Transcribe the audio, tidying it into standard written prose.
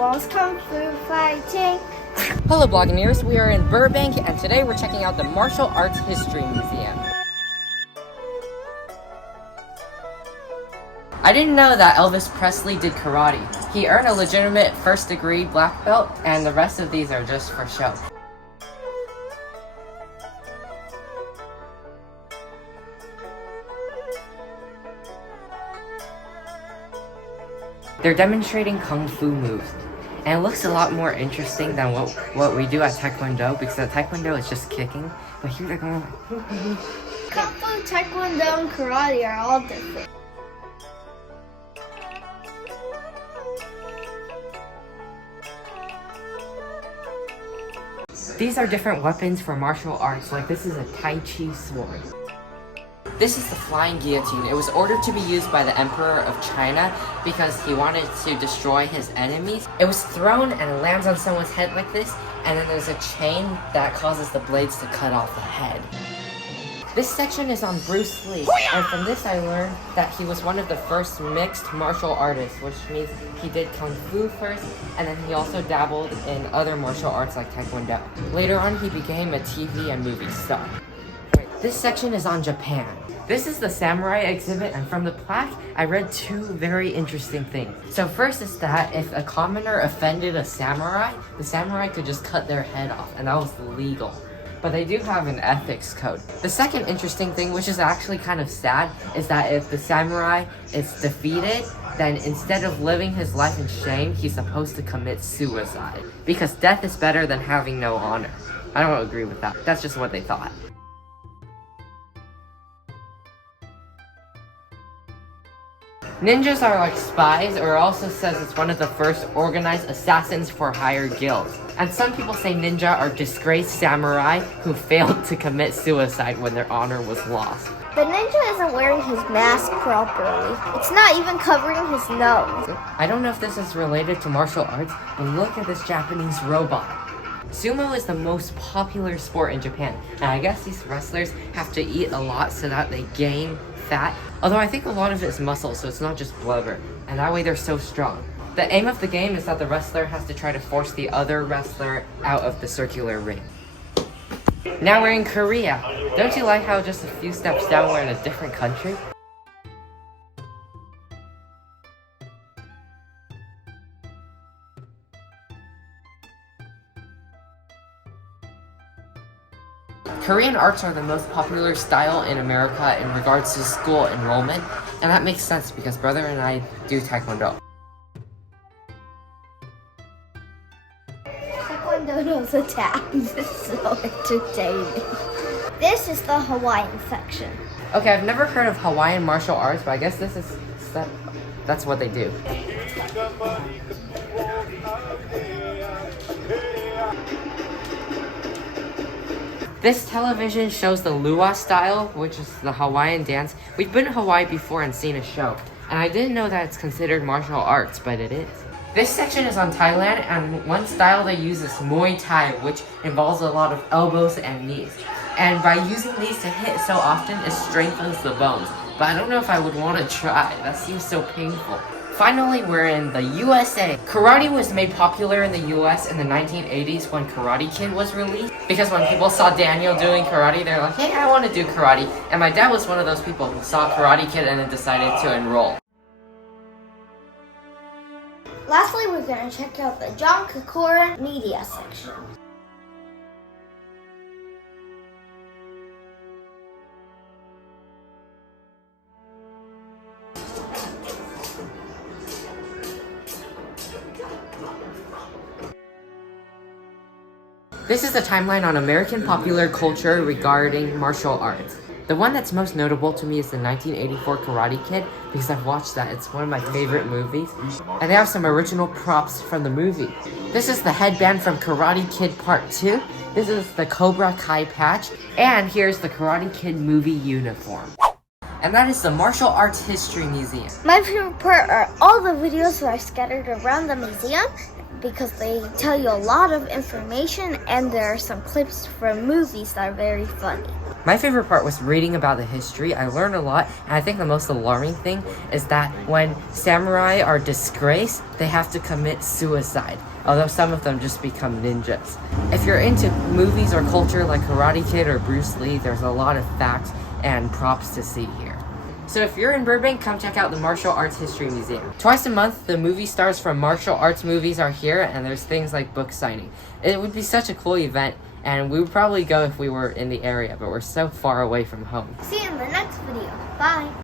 involves kung fu fighting. Hello Blogineers, we are in Burbank and today we're checking out the Martial Arts History Museum. I didn't know that Elvis Presley did karate. He earned a legitimate first degree black belt and the rest of these are just for show. They're demonstrating kung fu moves. And it looks a lot more interesting than what we do at Taekwondo, because at Taekwondo it's just kicking, but here they're going like... Kung fu, Taekwondo, and karate are all different. These are different weapons for martial arts, like this is a Tai Chi sword. This is the flying guillotine. It was ordered to be used by the Emperor of China because he wanted to destroy his enemies. It was thrown and it lands on someone's head like this, and then there's a chain that causes the blades to cut off the head. This section is on Bruce Lee, and from this I learned that he was one of the first mixed martial artists, which means he did Kung Fu first, and then he also dabbled in other martial arts like Taekwondo. Later on, he became a TV and movie star. This section is on Japan. This is the samurai exhibit, and from the plaque, I read two very interesting things. So first is that if a commoner offended a samurai, the samurai could just cut their head off, and that was legal. But they do have an ethics code. The second interesting thing, which is actually kind of sad, is that if the samurai is defeated, then instead of living his life in shame, he's supposed to commit suicide. Because death is better than having no honor. I don't agree with that. That's just what they thought. Ninjas are like spies, or it also says it's one of the first organized assassins for hire guilds. And some people say ninja are disgraced samurai who failed to commit suicide when their honor was lost. The ninja isn't wearing his mask properly. It's not even covering his nose. I don't know if this is related to martial arts, but look at this Japanese robot. Sumo is the most popular sport in Japan, and I guess these wrestlers have to eat a lot so that they gain fat. Although I think a lot of it is muscle, so it's not just blubber, and that way they're so strong. The aim of the game is that the wrestler has to try to force the other wrestler out of the circular ring. Now we're in Korea. Don't you like how just a few steps down we're in a different country? Korean arts are the most popular style in America in regards to school enrollment, and that makes sense because brother and I do Taekwondo. Taekwondo knows attacks. It's so entertaining. This is the Hawaiian section. Okay, I've never heard of Hawaiian martial arts, but I guess that's what they do. This television shows the Lua style, which is the Hawaiian dance. We've been to Hawaii before and seen a show, and I didn't know that it's considered martial arts, but it is. This section is on Thailand, and one style they use is Muay Thai, which involves a lot of elbows and knees. And by using these to hit so often, it strengthens the bones. But I don't know if I would want to try. That seems so painful. Finally, we're in the USA. Karate was made popular in the US in the 1980s when Karate Kid was released. Because when people saw Daniel doing karate, they're like, hey, I want to do karate. And my dad was one of those people who saw Karate Kid and then decided to enroll. Lastly, we're going to check out the John Kakura media section. This is a timeline on American popular culture regarding martial arts. The one that's most notable to me is the 1984 Karate Kid because I've watched that. It's one of my favorite movies. And they have some original props from the movie. This is the headband from Karate Kid Part 2. This is the Cobra Kai patch. And here's the Karate Kid movie uniform. And that is the Martial Arts History Museum. My favorite part are all the videos that are scattered around the museum. because they tell you a lot of information, and there are some clips from movies that are very funny. My favorite part was reading about the history. I learned a lot, and I think the most alarming thing is that when samurai are disgraced, they have to commit suicide, although some of them just become ninjas. If you're into movies or culture like Karate Kid or Bruce Lee, there's a lot of facts and props to see here. So if you're in Burbank, come check out the Martial Arts History Museum. Twice a month, the movie stars from martial arts movies are here, and there's things like book signing. It would be such a cool event, and we would probably go if we were in the area, but we're so far away from home. See you in the next video. Bye.